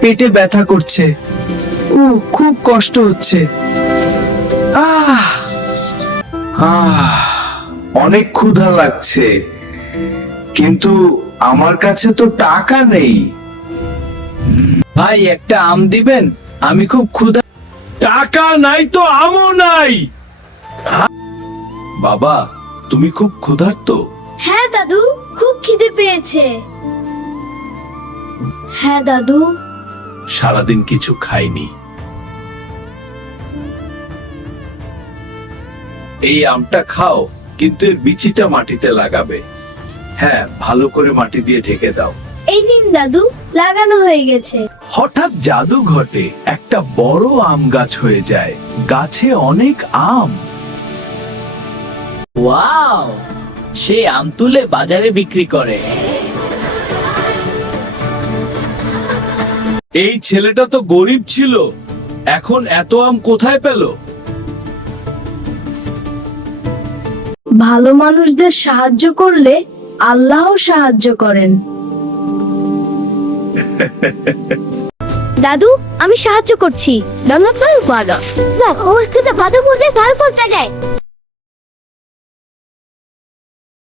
পেটে ব্যথা করছে। খুব কষ্ট হচ্ছে। অনেক ক্ষুধা লাগছে, কিন্তু আমার কাছে তো টাকা নেই। ভাই, একটা আম দিবেন? আমি খুব ক্ষুধা। টাকা নাই তো আমও নাই। বাবা, তুমি খুব ক্ষুধার্ত? হ্যাঁ দাদু, খুব খিদে পেয়েছে। হ্যাঁ দাদু। সারাদিন কিছু খাইনি। এই আমটা খাও, কিন্তু এর বিচিটা মাটিতে লাগাবে। হ্যাঁ, ভালো করে মাটি দিয়ে ঢেকে দাও। এই নিন দাদু, লাগানো হয়ে গেছে। হঠাৎ জাদু ঘটে, একটা বড় আম গাছ হয়ে যায়। গাছে অনেক আম। ওয়াও! সে আম তুলে বাজারে বিক্রি করে। এই ছেলেটা তো গরিব ছিল, এখন এত আম কোথায় পেল? ভালো মানুষদের সাহায্য করলে আল্লাহও সাহায্য করেন। দাদু, আমি সাহায্য করছি। ও এখানে ভালো মধ্যে ভালো ফলটা দেয়।